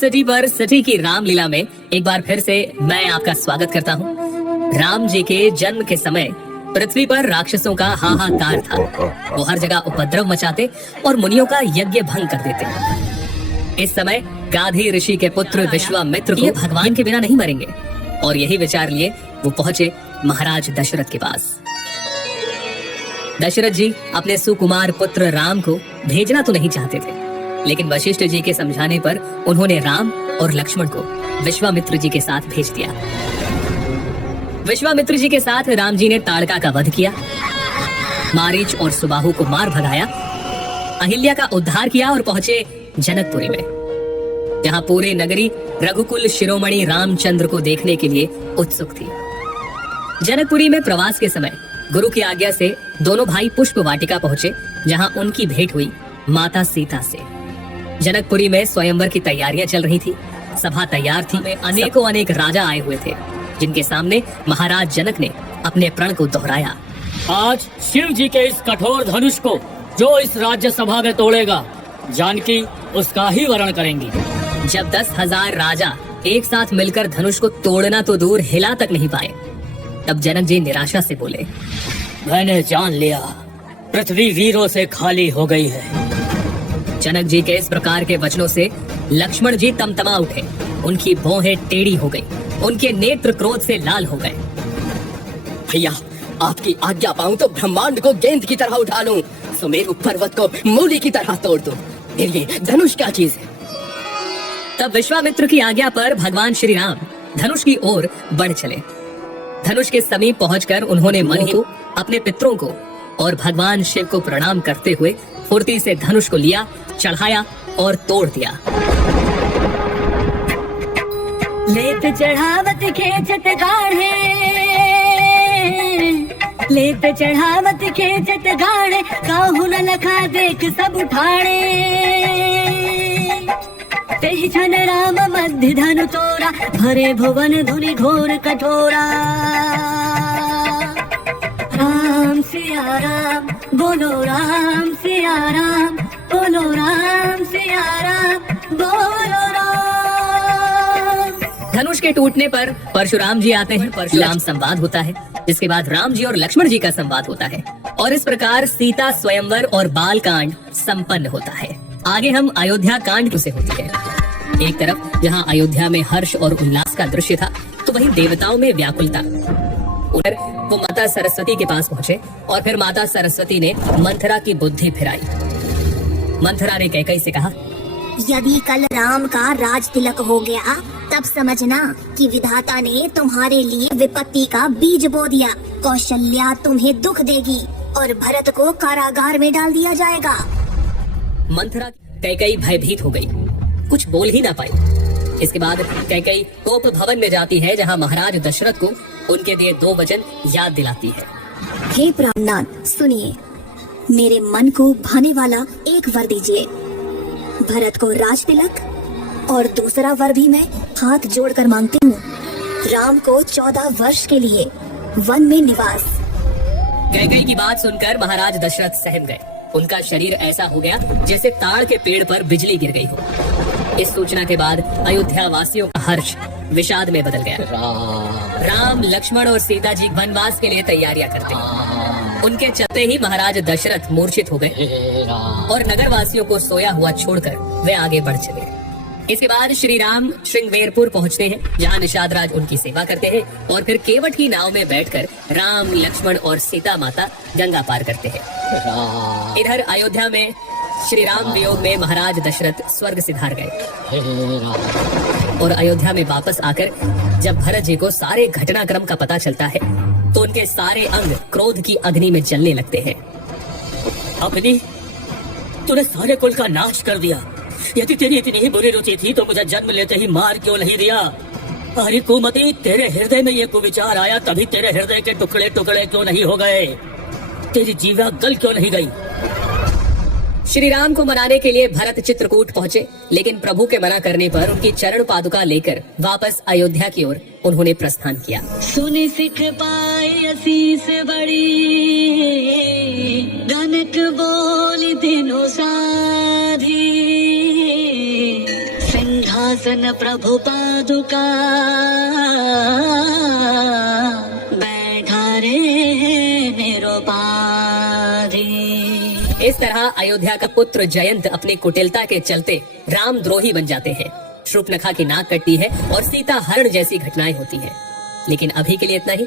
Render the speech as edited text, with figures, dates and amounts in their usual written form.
City पर city की रामलीला में एक बार फिर से मैं आपका स्वागत करता हूँ। राम जी के जन्म के समय पृथ्वी पर राक्षसों का हाहाकार था। वो हर जगह उपद्रव मचाते और मुनियों का यज्ञ भंग कर देते। इस समय गाधी ऋषि के पुत्र विश्वामित्र को भगवान के बिना नहीं मरेंगे और यही विचार लिए वो पहुंचे महाराज दशरथ के पास। दशरथ जी अपने सुकुमार पुत्र राम को भेजना तो नहीं चाहते थे, लेकिन वशिष्ठ जी के समझाने पर उन्होंने राम और लक्ष्मण को विश्वामित्र जी के साथ भेज दिया। विश्वामित्र जी के साथ राम जी ने ताड़का का वध किया, मारीच और सुबाहु को मार भगाया, अहिल्या का उद्धार किया और पहुंचे जनकपुरी में, जहां पूरी नगरी रघुकुल शिरोमणि रामचंद्र को देखने के लिए उत्सुक थी। जनकपुरी में प्रवास के समय गुरु की आज्ञा से दोनों भाई पुष्प वाटिका पहुंचे, जहां उनकी भेंट हुई माता सीता से। जनकपुरी में स्वयंवर की तैयारियां चल रही थी, सभा तैयार थी, में अनेक राजा आए हुए थे, जिनके सामने महाराज जनक ने अपने प्रण को दोहराया। आज शिव जी के इस कठोर धनुष को जो इस राज्य सभा में तोड़ेगा, जानकी उसका ही वरण करेंगी। जब 10,000 राजा एक साथ मिलकर धनुष को तोड़ना तो दूर हिला तक नहीं पाए, तब जनक जी निराशा से बोले, मैंने जान लिया, पृथ्वी वीरों से खाली हो गई है। जनक जी के इस प्रकार के वचनों से लक्ष्मण जी तमतमा उठे, उनकी भौहें टेढ़ी हो गई, उनके नेत्र क्रोध से लाल हो गए। भैया, आपकी आज्ञा पाऊं तो ब्रह्मांड को गेंद की तरह उठा लूं, सुमेरु पर्वत को मूली की तरह तोड़ दूं। फिर ये धनुष क्या चीज है? तब विश्वामित्र की आज्ञा पर भगवान श्री राम धनुष की ओर बढ़ चले। धनुष के समीप पहुंचकर उन्होंने मन ही अपने पितरों को और भगवान शिव को प्रणाम करते हुए फुर्ती से धनुष को लिया, चढ़ाया और तोड़ दिया। लेत चढ़ावत खेचत गाढ़े, लेत चढ़ावत खेचत गाढ़े, काहू न लखा देख सब उठाड़े। तेहि छन राम मध्य धनु तोरा, भरे भुवन धुनि घोर कठोरा। राम सिया राम बोलो, राम सिया राम बोलो, राम सिया राम बोलो राम। धनुष के टूटने पर परशुराम जी आते हैं, परशुराम संवाद होता है, जिसके बाद राम जी और लक्ष्मण जी का संवाद होता है और इस प्रकार सीता स्वयंवर और बाल कांड संपन्न होता है। आगे हम अयोध्या कांड से होती है। एक तरफ जहाँ अयोध्या में हर्ष और उल्लास का दृश्य था, तो वहीं देवताओं में व्याकुलता। उधर वो माता सरस्वती के पास पहुँचे और फिर माता सरस्वती ने मंथरा की बुद्धि फिराई। मंथरा ने कैकेयी से कहा, यदि कल राम का राज तिलक हो गया, तब समझना कि विधाता ने तुम्हारे लिए विपत्ति का बीज बो दिया। कौशल्या तुम्हें दुख देगी और भरत को कारागार में डाल दिया जाएगा। मंथरा कैकेयी भयभीत हो गई, कुछ बोल ही ना पाई। इसके बाद कैकेयी कोप भवन में जाती है, जहां महाराज दशरथ को उनके दिए 2 वचन याद दिलाती है। हे प्राणनाथ, सुनिए, मेरे मन को भाने वाला एक वर दीजिए। भरत को राज तिलक और दूसरा वर भी मैं हाथ जोड़कर मांगती हूँ। राम को 14 वर्ष के लिए वन में निवास। कैकेयी की बात सुनकर महाराज दशरथ सहम गए। उनका शरीर ऐसा हो गया जैसे ताड़ के पेड़ पर बिजली गिर गई हो। इस सूचना के बाद अयोध्या वासियों का हर्ष विषाद में बदल गया। राम, लक्ष्मण और सीता जी वनवास के लिए तैयारियां करते हैं। उनके चलते ही महाराज दशरथ मूर्छित हो गए और नगर वासियों को सोया हुआ छोड़कर वे आगे बढ़ चले। इसके बाद श्री राम श्रृंगवेरपुर पहुंचते हैं, जहां निषाद राज उनकी सेवा करते हैं और फिर केवट की नाव में बैठकर राम, लक्ष्मण और सीता माता गंगा पार करते हैं। इधर अयोध्या में श्री राम वियोग में महाराज दशरथ स्वर्ग सिधार गए और अयोध्या में वापस आकर जब भरत जी को सारे घटनाक्रम का पता चलता है, तो उनके सारे अंग क्रोध की अग्नि में जलने लगते हैं। अपनी तूने सारे कुल का नाश कर दिया। यदि तेरी इतनी ही बुरी रुचि थी तो मुझे जन्म लेते ही मार क्यों नहीं दिया? अरे कुमति, तेरे हृदय में ये कुविचार आया, तभी तेरे हृदय के टुकड़े टुकड़े क्यों नहीं हो गए? तेरी जीवा गल क्यों नहीं गई? श्री राम को मनाने के लिए भरत चित्रकूट पहुंचे, लेकिन प्रभु के मना करने पर उनकी चरण पादुका लेकर वापस अयोध्या की ओर उन्होंने प्रस्थान किया। सुनि सिख पाए असीस बड़ी, धनक बोल दिनो साधी। सिंहासन प्रभु पादुका बैठा रे मेरो पाधी। इस तरह अयोध्या का पुत्र जयंत अपनी कुटिलता के चलते रामद्रोही बन जाते हैं। शूर्पणखा की नाक कटती है और सीता हरण जैसी घटनाएं होती हैं। लेकिन अभी के लिए इतना ही।